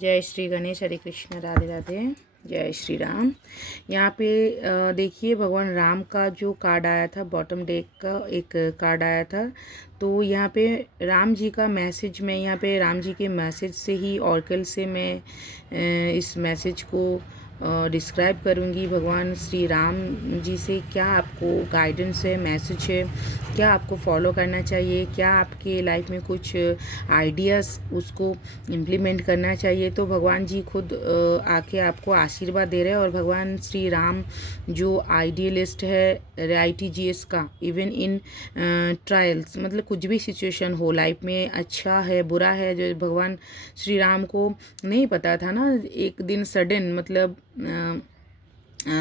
जय श्री गणेश, हरे कृष्ण, राधे राधे, जय श्री राम। यहाँ पे देखिए भगवान राम का जो कार्ड आया था, बॉटम डेक का एक कार्ड आया था। तो यहाँ पे राम जी का मैसेज, मैं यहाँ पे राम जी के मैसेज से ही ऑर्कल से मैं इस मैसेज को डिस्क्राइब करूँगी। भगवान श्री राम जी से क्या आपको गाइडेंस है, मैसेज है, क्या आपको फॉलो करना चाहिए, क्या आपके लाइफ में कुछ आइडियाज़ उसको इम्प्लीमेंट करना चाहिए। तो भगवान जी खुद आके आपको आशीर्वाद दे रहे हैं। और भगवान श्री राम जो आइडियलिस्ट है RITGS का, इवन इन ट्रायल्स, मतलब कुछ भी सिचुएशन हो लाइफ में, अच्छा है बुरा है, जो भगवान श्री राम को नहीं पता था ना, एक दिन सडन मतलब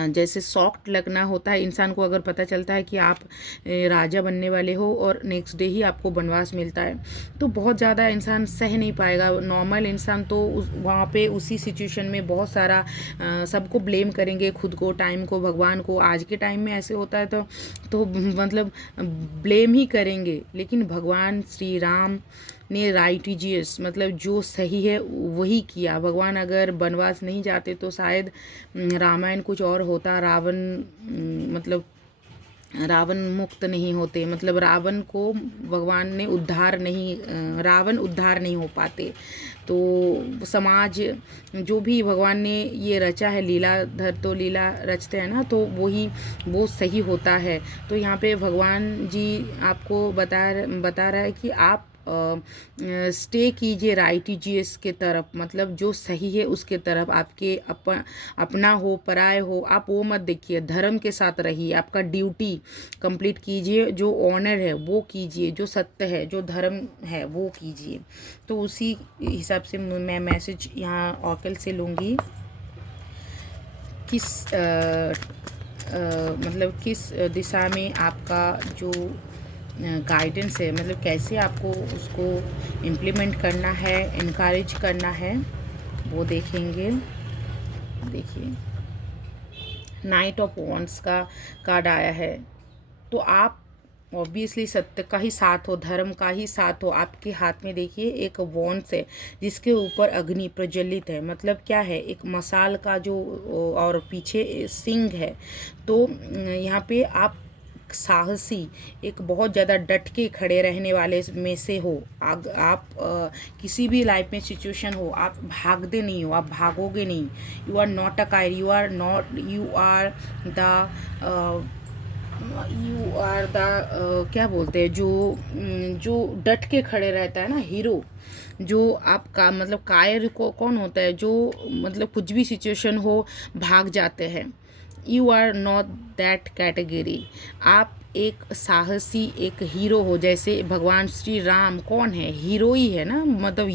जैसे शॉक्ड लगना होता है इंसान को अगर पता चलता है कि आप राजा बनने वाले हो और नेक्स्ट डे ही आपको वनवास मिलता है, तो बहुत ज़्यादा इंसान सह नहीं पाएगा। नॉर्मल इंसान तो वहाँ पे उसी सिचुएशन में बहुत सारा सबको ब्लेम करेंगे, खुद को, टाइम को, भगवान को। आज के टाइम में ऐसे होता है तो मतलब ब्लेम ही करेंगे। लेकिन भगवान श्री राम ने RITGS मतलब जो सही है वही किया। भगवान अगर वनवास नहीं जाते तो शायद रामायण कुछ और होता, मतलब रावण मुक्त नहीं होते, मतलब रावण को भगवान ने रावण उद्धार नहीं हो पाते। तो समाज जो भी भगवान ने ये रचा है, लीलाधर तो लीला रचते हैं ना, तो वो सही होता है। तो यहाँ पे भगवान जी आपको बता रहा है कि आप स्टे कीजिए RITGS के तरफ, मतलब जो सही है उसके तरफ। आपके अपना हो पराय हो, आप वो मत देखिए, धर्म के साथ रहिए, आपका ड्यूटी कंप्लीट कीजिए, जो ऑनर है वो कीजिए, जो सत्य है, जो धर्म है वो कीजिए। तो उसी हिसाब से मैं मैसेज यहाँ ऑर्कल से लूँगी। मतलब किस दिशा में आपका जो गाइडेंस है, मतलब कैसे आपको उसको इम्प्लीमेंट करना है, इनकरेज करना है, वो देखेंगे। देखिए नाइट ऑफ वॉन्ड्स का कार्ड आया है। तो आप ऑब्वियसली सत्य का ही साथ हो, धर्म का ही साथ हो। आपके हाथ में देखिए एक वॉन्ड्स है जिसके ऊपर अग्नि प्रज्वलित है, मतलब क्या है, एक मसाल का जो, और पीछे सिंह है। तो यहाँ पे आप साहसी, एक बहुत ज़्यादा डट के खड़े रहने वाले में से हो। आप किसी भी लाइफ में सिचुएशन हो, आप भागते नहीं हो, आप भागोगे नहीं। यू आर नॉट अ कायर, यू आर द क्या बोलते हैं, जो डट के खड़े रहता है ना, हीरो। जो आपका मतलब कायर को कौन होता है, जो मतलब कुछ भी सिचुएशन हो भाग जाते हैं। You are not that category. आप एक साहसी, एक हीरो हो। जैसे भगवान श्री राम कौन है, हीरो ही है ना, मतलब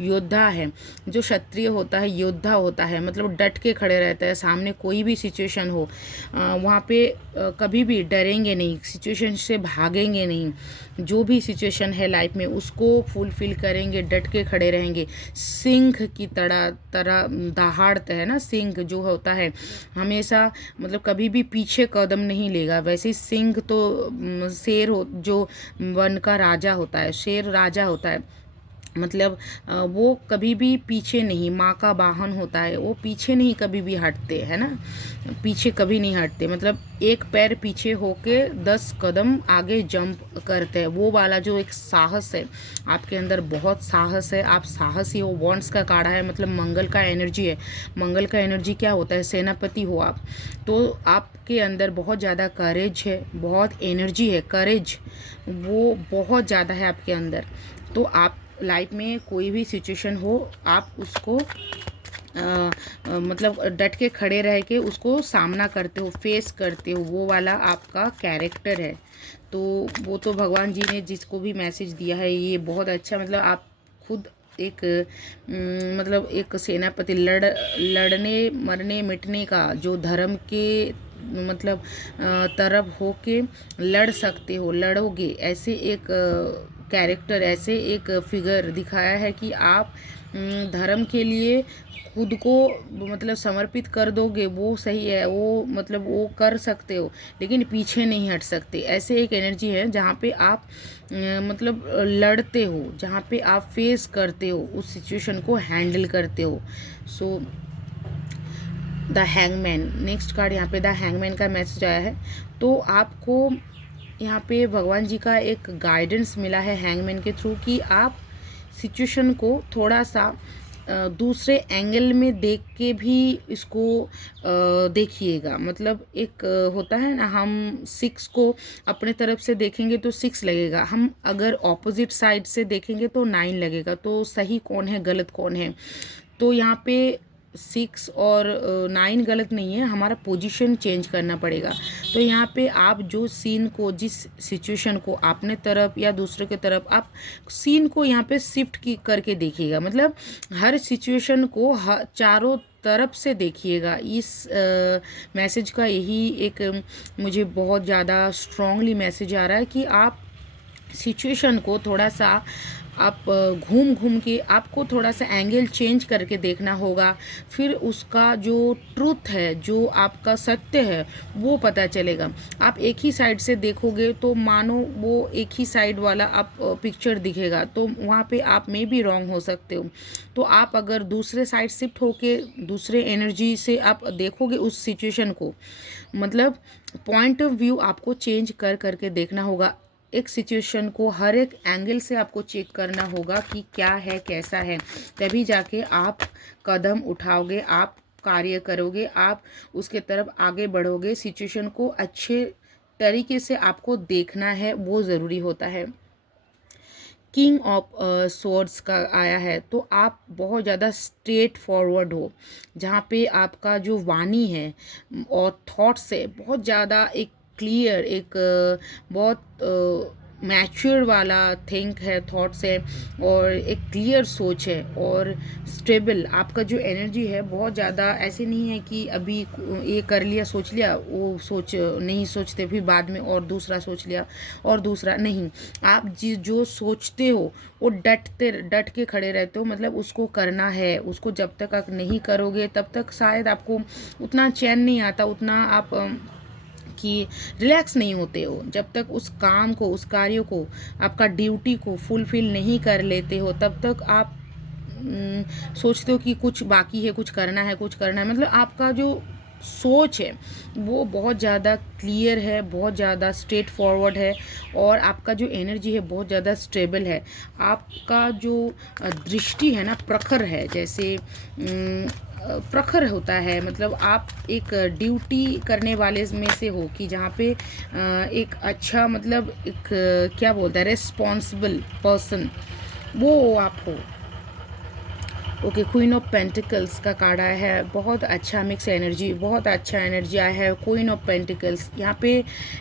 योद्धा है। जो क्षत्रिय होता है योद्धा होता है, मतलब डट के खड़े रहता है, सामने कोई भी सिचुएशन हो वहाँ पे कभी भी डरेंगे नहीं, सिचुएशन से भागेंगे नहीं। जो भी सिचुएशन है लाइफ में उसको फुलफिल करेंगे, डट के खड़े रहेंगे। सिंह की तरह दहाड़ते है ना, सिंह जो होता है हमेशा मतलब कभी भी पीछे कदम नहीं लेगा। वैसे ही सिंह तो शेर हो, जो वन का राजा होता है, शेर राजा होता है, मतलब वो कभी भी पीछे नहीं, माँ का वाहन होता है, वो पीछे नहीं कभी भी हटते, है ना, पीछे कभी नहीं हटते। मतलब एक पैर पीछे होके 10 कदम आगे जंप करते हैं। वो वाला जो एक साहस है आपके अंदर, बहुत साहस है, आप साहसी हो। वॉन्ड्स का काढ़ा है, मतलब मंगल का एनर्जी है। मंगल का एनर्जी क्या होता है, सेनापति हो आप, तो आपके अंदर बहुत ज़्यादा करेज है, बहुत एनर्जी है, करेज वो बहुत ज़्यादा है आपके अंदर। तो आप लाइफ में कोई भी सिचुएशन हो, आप उसको मतलब डट के खड़े रह के उसको सामना करते हो, फेस करते हो, वो वाला आपका कैरेक्टर है। तो वो तो भगवान जी ने जिसको भी मैसेज दिया है ये बहुत अच्छा, मतलब आप खुद एक मतलब एक सेनापति, लड़ने मरने मिटने का, जो धर्म के मतलब तरफ हो के लड़ सकते हो, लड़ोगे, ऐसे एक कैरेक्टर, ऐसे एक फिगर दिखाया है कि आप धर्म के लिए खुद को मतलब समर्पित कर दोगे, वो सही है, वो मतलब वो कर सकते हो, लेकिन पीछे नहीं हट सकते। ऐसे एक एनर्जी है जहाँ पे आप मतलब लड़ते हो, जहाँ पे आप फेस करते हो, उस सिचुएशन को हैंडल करते हो। So the hangman, next card यहाँ पे द हैंगमैन का मैसेज आया है। तो आपको यहाँ पे भगवान जी का एक गाइडेंस मिला है हैंगमैन के थ्रू कि आप सिचुएशन को थोड़ा सा दूसरे एंगल में देख के भी इसको देखिएगा। मतलब एक होता है ना, हम 6 को अपने तरफ से देखेंगे तो 6 लगेगा, हम अगर ऑपोजिट साइड से देखेंगे तो 9 लगेगा। तो सही कौन है, गलत कौन है? तो यहाँ पे 6 और 9 गलत नहीं है, हमारा पोजीशन चेंज करना पड़ेगा। तो यहाँ पे आप जो सीन को, जिस सिचुएशन को अपने तरफ या दूसरे के तरफ, आप सीन को यहाँ पे शिफ्ट की करके देखिएगा। मतलब हर सिचुएशन को चारों तरफ से देखिएगा। इस मैसेज का यही एक मुझे बहुत ज़्यादा स्ट्रांगली मैसेज आ रहा है कि आप सिचुएशन को थोड़ा सा आप घूम घूम के आपको थोड़ा सा एंगल चेंज करके देखना होगा। फिर उसका जो ट्रूथ है, जो आपका सत्य है, वो पता चलेगा। आप एक ही साइड से देखोगे तो मानो वो एक ही साइड वाला आप पिक्चर दिखेगा, तो वहाँ पे आप में भी रॉन्ग हो सकते हो। तो आप अगर दूसरे साइड शिफ्ट होके दूसरे एनर्जी से आप देखोगे उस सिचुएशन को, मतलब पॉइंट ऑफ व्यू आपको चेंज कर करके देखना होगा। एक सिचुएशन को हर एक एंगल से आपको चेक करना होगा कि क्या है, कैसा है, तभी जाके आप कदम उठाओगे, आप कार्य करोगे, आप उसके तरफ आगे बढ़ोगे। सिचुएशन को अच्छे तरीके से आपको देखना है, वो ज़रूरी होता है। किंग ऑफ स्वॉर्ड्स का आया है, तो आप बहुत ज़्यादा स्ट्रेट फॉरवर्ड हो, जहाँ पे आपका जो वाणी है और थॉट्स है बहुत ज़्यादा एक क्लियर, एक बहुत मैच्योर वाला थिंक है, थॉट्स है, और एक क्लियर सोच है, और स्टेबल आपका जो एनर्जी है बहुत ज़्यादा ऐसे नहीं है कि अभी ये कर लिया, सोच लिया, वो सोच नहीं सोचते, फिर बाद में और दूसरा सोच लिया और दूसरा नहीं। आप जो सोचते हो वो डट के खड़े रहते हो, मतलब उसको करना है। उसको जब तक आप नहीं करोगे तब तक शायद आपको उतना चैन नहीं आता, उतना आप कि रिलैक्स नहीं होते हो। जब तक उस काम को, उस कार्य को, आपका ड्यूटी को फुलफिल नहीं कर लेते हो, तब तक आप सोचते हो कि कुछ बाकी है, कुछ करना है, कुछ करना है। मतलब आपका जो सोच है वो बहुत ज़्यादा क्लियर है, बहुत ज़्यादा स्ट्रेट फॉरवर्ड है, और आपका जो एनर्जी है बहुत ज़्यादा स्टेबल है। आपका जो दृष्टि है ना, प्रखर है, जैसे प्रखर होता है। मतलब आप एक ड्यूटी करने वाले में से हो कि जहाँ पे एक अच्छा, मतलब एक क्या बोलता है, रेस्पॉन्सिबल पर्सन, वो आप हो। ओके, क्वीन ऑफ पेंटिकल्स का कार्ड आया है, बहुत अच्छा मिक्स एनर्जी, बहुत अच्छा एनर्जी आया है। क्वीन ऑफ पेंटिकल्स, यहाँ पे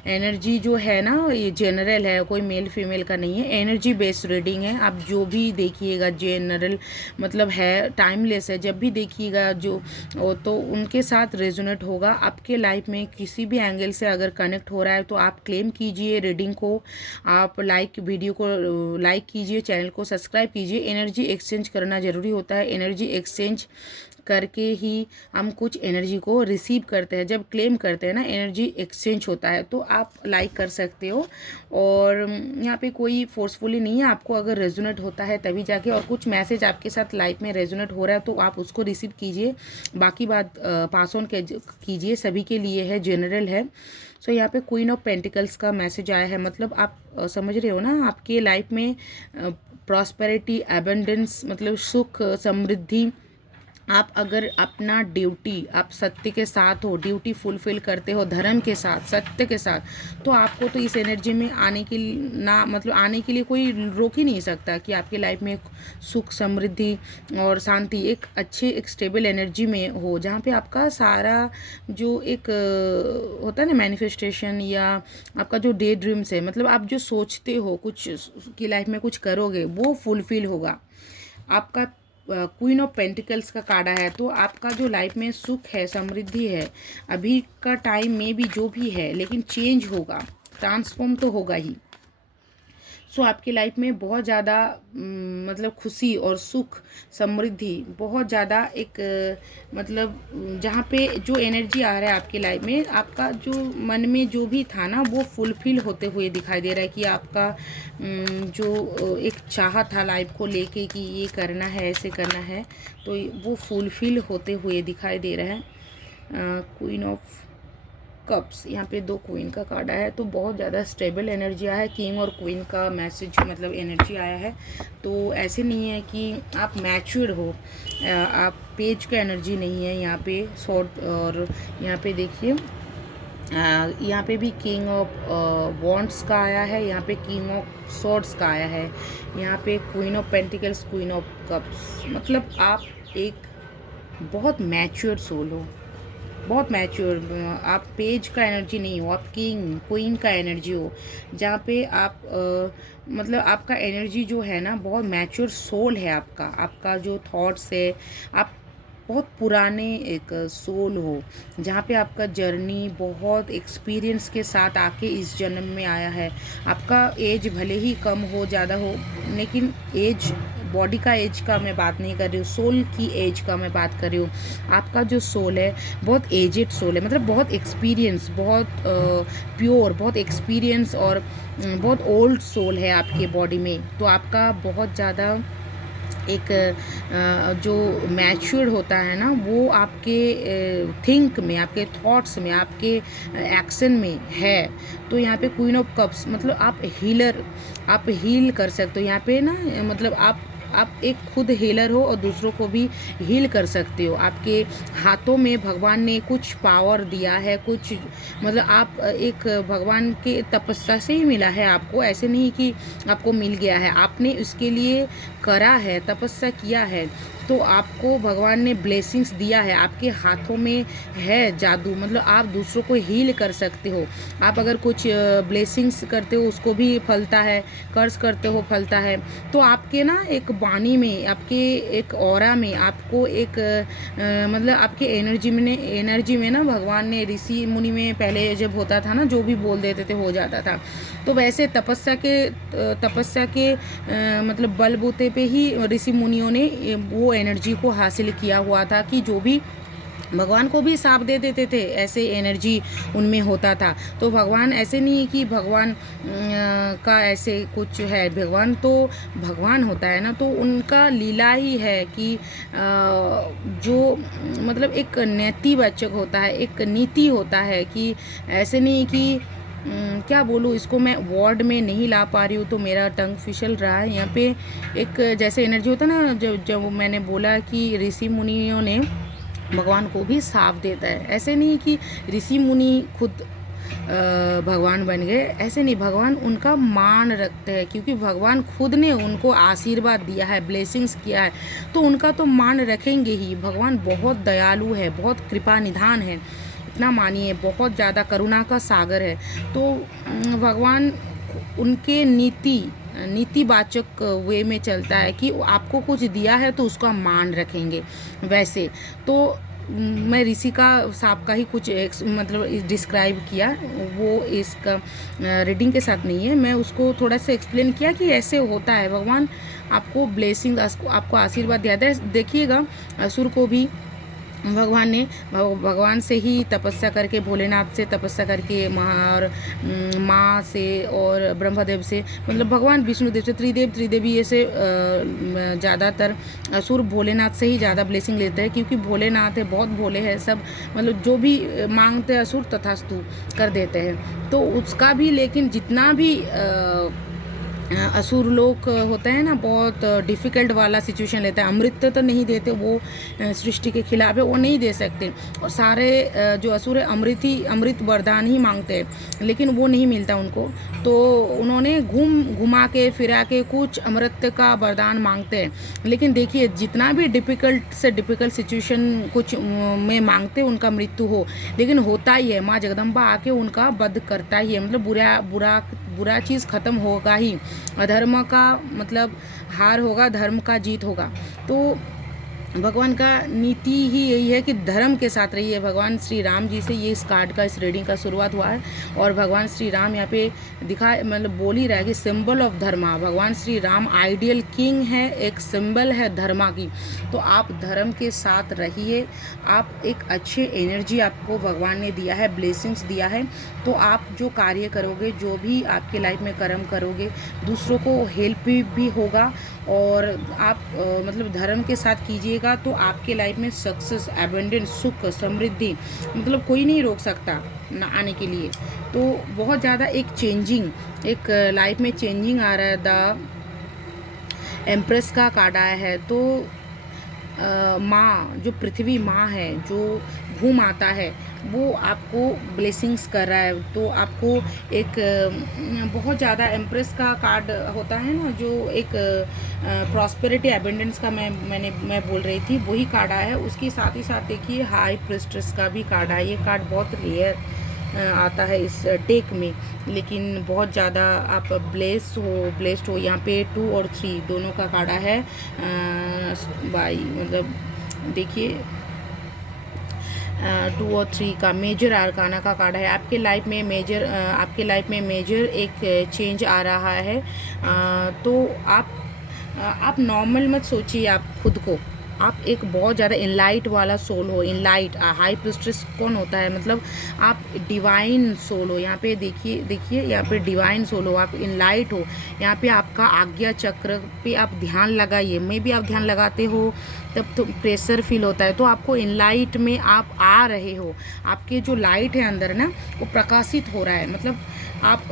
एनर्जी जो है ना, ये जनरल है, कोई मेल फीमेल का नहीं है, एनर्जी बेस्ड रीडिंग है। आप जो भी देखिएगा जनरल, मतलब है, टाइमलेस है, जब भी देखिएगा जो तो उनके साथ रेजोनेट होगा। आपके लाइफ में किसी भी एंगल से अगर कनेक्ट हो रहा है तो आप क्लेम कीजिए रीडिंग को, आप वीडियो को लाइक कीजिए, चैनल को सब्सक्राइब कीजिए। एनर्जी एक्सचेंज करना ज़रूरी होता है, एनर्जी एक्सचेंज करके ही हम कुछ एनर्जी को रिसीव करते हैं। जब क्लेम करते हैं ना, एनर्जी एक्सचेंज होता है। तो आप लाइक कर सकते हो, और यहाँ पे कोई फोर्सफुली नहीं है, आपको अगर रेजोनेट होता है तभी जाके, और कुछ मैसेज आपके साथ लाइफ में रेजोनेट हो रहा है तो आप उसको रिसीव कीजिए, बाकी बात पास ऑन कीजिए, सभी के लिए है, जनरल है। सो यहाँ पे क्वीन ऑफ पेंटिकल्स का मैसेज आया है, मतलब आप समझ रहे हो ना, आपके लाइफ में प्रॉस्पेरिटी, एबंडेंस, मतलब सुख, समृद्धि। आप अगर अपना ड्यूटी, आप सत्य के साथ हो, ड्यूटी फुलफिल करते हो धर्म के साथ, सत्य के साथ, तो आपको तो इस एनर्जी में आने के ना, मतलब आने के लिए कोई रोक ही नहीं सकता कि आपके लाइफ में सुख, समृद्धि और शांति एक अच्छे, एक स्टेबल एनर्जी में हो, जहाँ पे आपका सारा जो एक होता है ना मैनिफेस्टेशन, या आपका जो डे ड्रीम्स है, मतलब आप जो सोचते हो कुछ की लाइफ में कुछ करोगे, वो फुलफिल होगा। आपका क्वीन ऑफ पेंटिकल्स का कार्ड है, तो आपका जो लाइफ में सुख है, समृद्धि है, अभी का टाइम में भी जो भी है, लेकिन चेंज होगा, ट्रांसफॉर्म तो होगा ही। सो आपकी लाइफ में बहुत ज़्यादा मतलब खुशी और सुख समृद्धि बहुत ज़्यादा एक मतलब जहाँ पे जो एनर्जी आ रहा है आपकी लाइफ में, आपका जो मन में जो भी था ना वो फुलफिल होते हुए दिखाई दे रहा है कि आपका जो एक चाह था लाइफ को लेके कि ये करना है ऐसे करना है, तो वो फुलफिल होते हुए दिखाई दे रहा है। क्वीन ऑफ कप्स, यहाँ पे 2 क्वीन का कार्ड आया है, तो बहुत ज़्यादा स्टेबल एनर्जी आया है। किंग और क्वीन का मैसेज मतलब एनर्जी आया है, तो ऐसे नहीं है कि आप मैच्योर हो, आप पेज का एनर्जी नहीं है यहाँ पे सॉर्ट। और यहाँ पे देखिए यहाँ पे भी किंग ऑफ वॉन्ड्स का आया है, यहाँ पे किंग ऑफ सॉर्ड्स का आया है, यहाँ पे queen of pentacles, queen of cups. मतलब आप एक बहुत मैच्योर सोल हो, बहुत मैच्योर। आप पेज का एनर्जी नहीं हो, आप किंग क्वीन का एनर्जी हो, जहाँ पे आप मतलब आपका एनर्जी जो है ना बहुत मैच्योर सोल है आपका। आपका जो थॉट्स है, आप बहुत पुराने एक सोल हो, जहाँ पे आपका जर्नी बहुत एक्सपीरियंस के साथ आके इस जन्म में आया है। आपका एज भले ही कम हो ज़्यादा हो, लेकिन एज बॉडी का एज का मैं बात नहीं कर रही हूँ, सोल की एज का मैं बात कर रही हूँ। आपका जो सोल है बहुत एजेड सोल है, मतलब बहुत एक्सपीरियंस, बहुत प्योर, बहुत एक्सपीरियंस और बहुत ओल्ड सोल है आपके बॉडी में। तो आपका बहुत ज़्यादा एक जो मैच्योर होता है ना वो आपके थिंक में, आपके थॉट्स में, आपके एक्शन में है। तो यहाँ पे क्वीन ऑफ कप्स मतलब आप हीलर, आप हील कर सकते हो यहाँ पे ना, मतलब आप एक खुद हीलर हो और दूसरों को भी हील कर सकते हो। आपके हाथों में भगवान ने कुछ पावर दिया है, कुछ मतलब आप एक भगवान के तपस्या से ही मिला है आपको, ऐसे नहीं कि आपको मिल गया है, आपने इसके लिए करा है, तपस्या किया है, तो आपको भगवान ने ब्लेसिंग्स दिया है। आपके हाथों में है जादू, मतलब आप दूसरों को हील कर सकते हो। आप अगर कुछ ब्लेसिंग्स करते हो उसको भी फलता है, कर्ज करते हो फलता है। तो आपके ना एक वाणी में, आपके एक ऑरा में, आपको एक मतलब आपके एनर्जी में ना भगवान ने, ऋषि मुनि में पहले जब होता था ना जो भी बोल देते थे हो जाता था, तो वैसे तपस्या के मतलब बलबूते पे ही ऋषि मुनियों ने वो एनर्जी को हासिल किया हुआ था कि जो भी भगवान को भी साप दे देते थे, ऐसे एनर्जी उनमें होता था। तो भगवान ऐसे नहीं कि भगवान का ऐसे कुछ है, भगवान तो भगवान होता है ना, तो उनका लीला ही है कि जो मतलब एक नैतिवाचक होता है, एक नीति होता है कि ऐसे नहीं कि क्या बोलूँ इसको, मैं वर्ड में नहीं ला पा रही हूँ तो मेरा टंग फिसल रहा है। यहाँ पे एक जैसे एनर्जी होता है ना, जब मैंने बोला कि ऋषि मुनियों ने भगवान को भी साफ देता है, ऐसे नहीं कि ऋषि मुनि खुद भगवान बन गए, ऐसे नहीं, भगवान उनका मान रखते हैं क्योंकि भगवान खुद ने उनको आशीर्वाद दिया है, ब्लेसिंग्स किया है, तो उनका तो मान रखेंगे ही। भगवान बहुत दयालु है, बहुत कृपा निधान है, इतना मानिए, बहुत ज़्यादा करुणा का सागर है। तो भगवान उनके नीतिवाचक वे में चलता है कि आपको कुछ दिया है तो उसका मान रखेंगे। वैसे तो मैं ऋषि का सांप का ही कुछ मतलब डिस्क्राइब किया, वो इसका रीडिंग के साथ नहीं है, मैं उसको थोड़ा सा एक्सप्लेन किया कि ऐसे होता है, भगवान आपको ब्लेसिंग, आपको आशीर्वाद दिया है। देखिएगा असुर को भी भगवान ने भगवान से ही तपस्या करके, भोलेनाथ से तपस्या करके, और माँ से और ब्रह्मदेव से, मतलब भगवान विष्णुदेव से, त्रिदेवी ऐसे ज़्यादातर असुर भोलेनाथ से ही ज़्यादा ब्लेसिंग लेते हैं क्योंकि भोलेनाथ है, बहुत भोले हैं सब, मतलब जो भी मांगते हैं असुर तथास्तु कर देते हैं। तो उसका भी, लेकिन जितना भी असुर लोग होते हैं ना, बहुत डिफ़िकल्ट वाला सिचुएशन लेते हैं, अमृत तो नहीं देते, वो सृष्टि के खिलाफ है, वो नहीं दे सकते, और सारे जो असुर है अमृत वरदान ही मांगते हैं, लेकिन वो नहीं मिलता उनको, तो उन्होंने घुमा के फिरा के कुछ अमृत का वरदान मांगते हैं। लेकिन देखिए जितना भी डिफ़िकल्ट से डिफ़िकल्ट सिचुएशन कुछ में मांगते उनका मृत्यु हो, लेकिन होता ही है, माँ जगदम्बा आके उनका वध करता ही है, मतलब बुरा चीज़ ख़त्म होगा ही, अधर्म का मतलब हार होगा, धर्म का जीत होगा। तो भगवान का नीति ही यही है कि धर्म के साथ रहिए। भगवान श्री राम जी से ये इस कार्ड का, इस रीडिंग का शुरुआत हुआ है। और भगवान श्री राम यहाँ पे दिखा, मतलब बोल ही रहा है कि सिंबल ऑफ धर्मा। भगवान श्री राम आइडियल किंग है, एक सिंबल है धर्मा की। तो आप धर्म के साथ रहिए। आप एक अच्छे एनर्जी आपको भगवान ने दिया है, ब्लेसिंग्स दिया है। तो आप जो कार्य करोगे, जो भी आपके लाइफ में कर्म करोगे, दूसरों को हेल्प भी होगा। और आप मतलब धर्म के साथ कीजिएगा तो आपके लाइफ में सक्सेस, एबंडेंस, सुख, समृद्धि, मतलब कोई नहीं रोक सकता ना आने के लिए। तो बहुत ज़्यादा एक चेंजिंग, एक लाइफ में चेंजिंग आ रहा है। द एम्प्रेस का कार्ड आया है। तो माँ, जो पृथ्वी माँ है, जो भूमाता है, वो आपको ब्लेसिंग्स कर रहा है। तो आपको एक बहुत ज़्यादा एम्प्रेस का कार्ड होता है ना, जो एक प्रॉस्पेरिटी एबंडेंस का मैं बोल रही थी, वही कार्ड आया है। उसके साथ ही साथ देखिए हाई प्रिस्ट्रेस का भी कार्ड आया। ये कार्ड बहुत रेयर आता है इस डेक में, लेकिन बहुत ज़्यादा आप ब्लेस्ड हो। यहाँ पे 2 और 3 दोनों का कार्ड है। बाई मतलब देखिए 2 और 3 का मेजर आर्काना का कार्ड है। आपके लाइफ में मेजर एक चेंज आ रहा है। तो आप नॉर्मल मत सोचिए आप खुद को। आप एक बहुत ज़्यादा इनलाइट वाला सोल हो। इनलाइट हाई प्रिस्ट्रेस कौन होता है, मतलब आप डिवाइन सोल हो। यहाँ पे देखिए यहाँ पे डिवाइन सोल हो, आप इनलाइट हो। यहाँ पे आपका आज्ञा चक्र पे आप ध्यान लगाइए। मे भी आप ध्यान लगाते हो तब तो प्रेशर फील होता है। तो आपको इनलाइट में आप आ रहे हो। आपके जो लाइट है अंदर ना, वो प्रकाशित हो रहा है। मतलब आप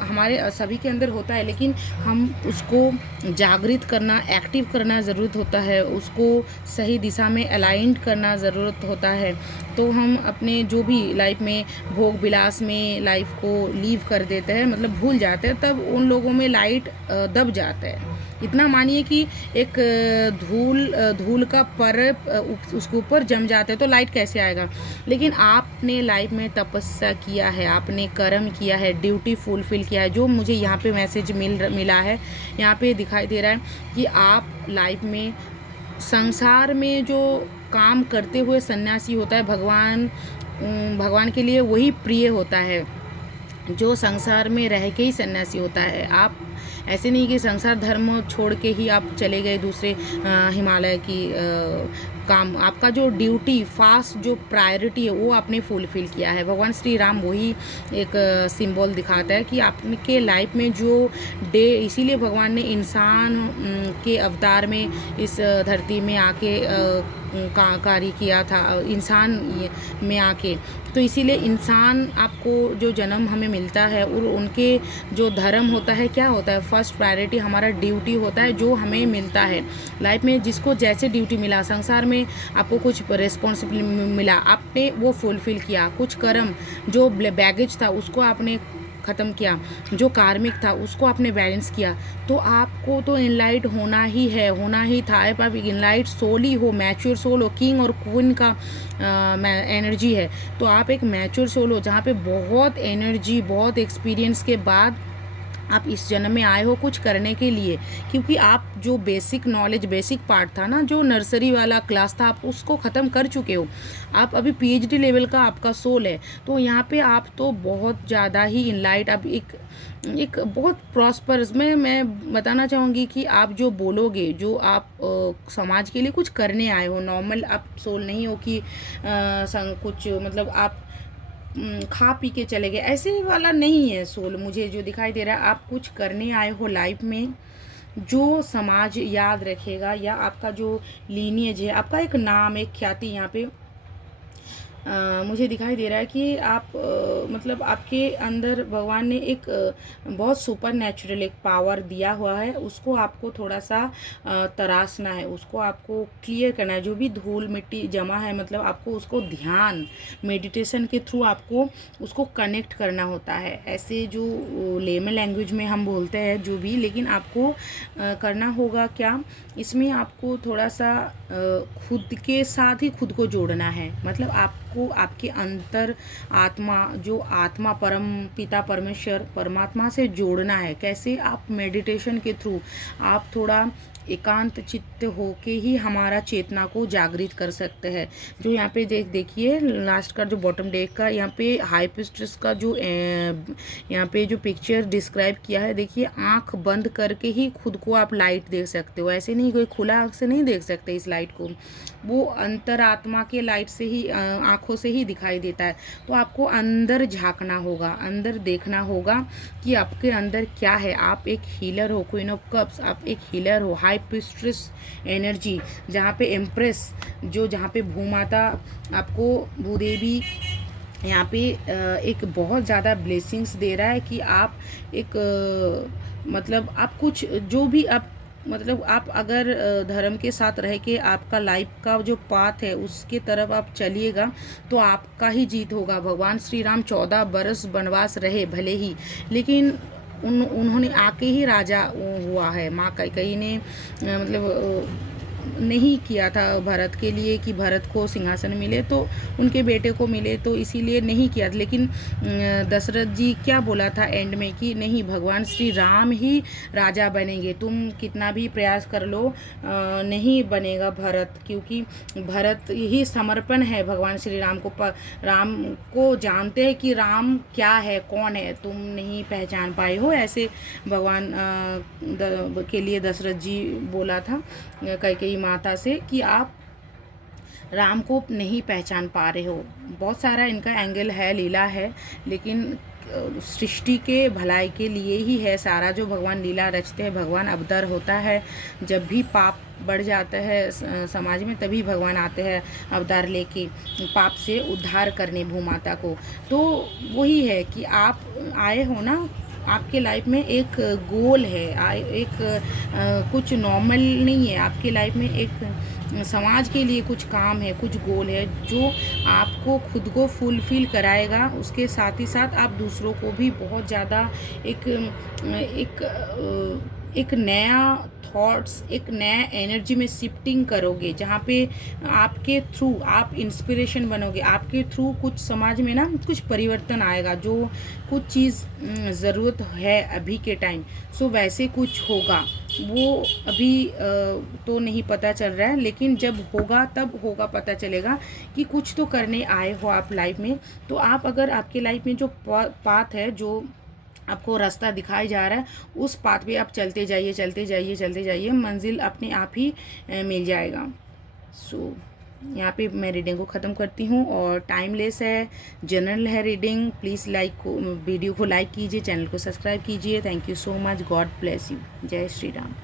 हमारे सभी के अंदर होता है, लेकिन हम उसको जागृत करना, एक्टिव करना ज़रूरत होता है। उसको सही दिशा में अलाइंड करना ज़रूरत होता है। तो हम अपने जो भी लाइफ में भोग विलास में लाइफ को लीव कर देते हैं, मतलब भूल जाते हैं, तब उन लोगों में लाइट दब जाता है। इतना मानिए कि एक धूल का परत उसके ऊपर जम जाते हैं तो लाइट कैसे आएगा। लेकिन आपने लाइफ में तपस्या किया है, आपने कर्म किया है, ड्यूटी फुलफिल किया है। जो मुझे यहाँ पे मैसेज मिला है, यहाँ पे दिखाई दे रहा है कि आप लाइफ में संसार में जो काम करते हुए सन्यासी होता है, भगवान के लिए वही प्रिय होता है जो संसार में रह के ही सन्यासी होता है। आप ऐसे नहीं कि संसार धर्म छोड़ के ही आप चले गए दूसरे हिमालय की काम। आपका जो ड्यूटी फास्ट जो प्रायोरिटी है वो आपने फुलफिल किया है। भगवान श्री राम वही एक सिंबल दिखाता है कि आपके लाइफ में जो डे, इसीलिए भगवान ने इंसान के अवतार में इस धरती में आके कार्य किया था, इंसान में आके। तो इसीलिए इंसान आपको जो जन्म हमें मिलता है और उनके जो धर्म होता है, क्या होता है, फर्स्ट प्रायोरिटी हमारा ड्यूटी होता है जो हमें मिलता है लाइफ में। जिसको जैसे ड्यूटी मिला, संसार में आपको कुछ रिस्पॉन्सिबिलिटी मिला, आपने वो फुलफिल किया। कुछ कर्म जो बैगेज था उसको आपने ख़त्म किया, जो कार्मिक था उसको आपने बैलेंस किया। तो आपको तो इनलाइट होना ही है, होना ही था। आप इनलाइट सोल ही हो, मैच्योर सोल हो। किंग और क्वीन का एनर्जी है, तो आप एक मैच्योर सोल हो जहाँ पे बहुत एनर्जी, बहुत एक्सपीरियंस के बाद आप इस जन्म में आए हो कुछ करने के लिए। क्योंकि आप जो बेसिक नॉलेज, बेसिक पार्ट था ना, जो नर्सरी वाला क्लास था, आप उसको ख़त्म कर चुके हो। आप अभी पीएचडी लेवल का आपका सोल है। तो यहाँ पे आप तो बहुत ज़्यादा ही इनलाइट, आप एक बहुत प्रॉस्परस में, मैं बताना चाहूँगी कि आप जो बोलोगे, जो आप समाज के लिए कुछ करने आए हो। नॉर्मल आप सोल नहीं हो कि कुछ मतलब आप खा पी के चले गए, ऐसे वाला नहीं है सोल। मुझे जो दिखाई दे रहा है, आप कुछ करने आए हो लाइफ में जो समाज याद रखेगा, या आपका जो लीनियज है, आपका एक नाम, एक ख्याति यहाँ पे मुझे दिखाई दे रहा है कि आप मतलब आपके अंदर भगवान ने एक बहुत सुपर नेचुरल एक पावर दिया हुआ है। उसको आपको थोड़ा सा तराशना है, उसको आपको क्लियर करना है। जो भी धूल मिट्टी जमा है, मतलब आपको उसको ध्यान, मेडिटेशन के थ्रू आपको उसको कनेक्ट करना होता है। ऐसे जो लेमन लैंग्वेज में हम बोलते हैं जो भी, लेकिन आपको करना होगा क्या, इसमें आपको थोड़ा सा खुद के साथ ही खुद को जोड़ना है। मतलब आपको आपको आपके अंतर आत्मा, जो आत्मा परम पिता परमेश्वर परमात्मा से जोड़ना है। कैसे? आप मेडिटेशन के थ्रू आप थोड़ा एकांत चित्त होके ही हमारा चेतना को जागृत कर सकते हैं। जो यहाँ पे देखिए लास्ट का जो बॉटम डेक का यहाँ पे हाई पिस्ट्रेस का जो यहाँ पे जो पिक्चर डिस्क्राइब किया है, देखिए आंख बंद करके ही खुद को आप लाइट देख सकते हो। ऐसे नहीं कोई खुला आंख से नहीं देख सकते इस लाइट को, वो अंतरात्मा के लाइट से ही आँखों से ही दिखाई देता है। तो आपको अंदर झांकना होगा, अंदर देखना होगा कि आपके अंदर क्या है। आप एक हीलर हो, क्वीन ऑफ कप्स, आप एक हीलर हो। हाई पिस्ट्रेस एनर्जी जहाँ पे एम्प्रेस, जो जहाँ पे भूमाता आपको भूदेवी यहाँ पे एक बहुत ज़्यादा ब्लेसिंग्स दे रहा है कि आप एक मतलब आप कुछ जो भी आप मतलब आप अगर धर्म के साथ रह के आपका लाइफ का जो पाथ है उसके तरफ आप चलिएगा तो आपका ही जीत होगा। भगवान श्री राम 14 बरस वनवास रहे भले ही, लेकिन उन्होंने आके ही राजा हुआ है। माँ कैकेयी ने मतलब नहीं किया था भरत के लिए कि भरत को सिंहासन मिले तो उनके बेटे को मिले, तो इसीलिए नहीं किया। लेकिन दशरथ जी क्या बोला था एंड में कि नहीं, भगवान श्री राम ही राजा बनेंगे, तुम कितना भी प्रयास कर लो नहीं बनेगा भरत, क्योंकि भरत ही समर्पण है भगवान श्री राम को। राम को जानते हैं कि राम क्या है, कौन है, तुम नहीं पहचान पाए हो। ऐसे भगवान के लिए दशरथ जी बोला था कैकेयी माता से कि आप राम को नहीं पहचान पा रहे हो। बहुत सारा इनका एंगल है, लीला है, लेकिन सृष्टि के भलाई के लिए ही है सारा। जो भगवान लीला रचते हैं, भगवान अवतार होता है। जब भी पाप बढ़ जाता है समाज में तभी भगवान आते हैं अवतार लेके पाप से उद्धार करने भूमाता को। तो वही है कि आप आए हो ना, आपके लाइफ में एक गोल है, एक कुछ नॉर्मल नहीं है आपके लाइफ में, एक समाज के लिए कुछ काम है, कुछ गोल है जो आपको खुद को फुलफिल कराएगा। उसके साथ ही साथ आप दूसरों को भी बहुत ज़्यादा एक नया थॉट्स, एक नया एनर्जी में शिफ्टिंग करोगे, जहाँ पे आपके थ्रू आप इंस्पिरेशन बनोगे, आपके थ्रू कुछ समाज में ना कुछ परिवर्तन आएगा। जो कुछ चीज़ ज़रूरत है अभी के टाइम, सो वैसे कुछ होगा। वो अभी तो नहीं पता चल रहा है, लेकिन जब होगा तब होगा, पता चलेगा कि कुछ तो करने आए हो आप लाइफ में। तो आप अगर आपके लाइफ में जो पाथ है, जो आपको रास्ता दिखाया जा रहा है, उस पाथ पे आप चलते जाइए, चलते जाइए, चलते जाइए, मंजिल अपने आप ही मिल जाएगा। सो यहाँ पे मैं रीडिंग को ख़त्म करती हूँ और टाइमलेस है, जनरल है रीडिंग। प्लीज़ वीडियो को लाइक कीजिए, चैनल को सब्सक्राइब कीजिए। Thank you so much, God bless you. जय श्री राम।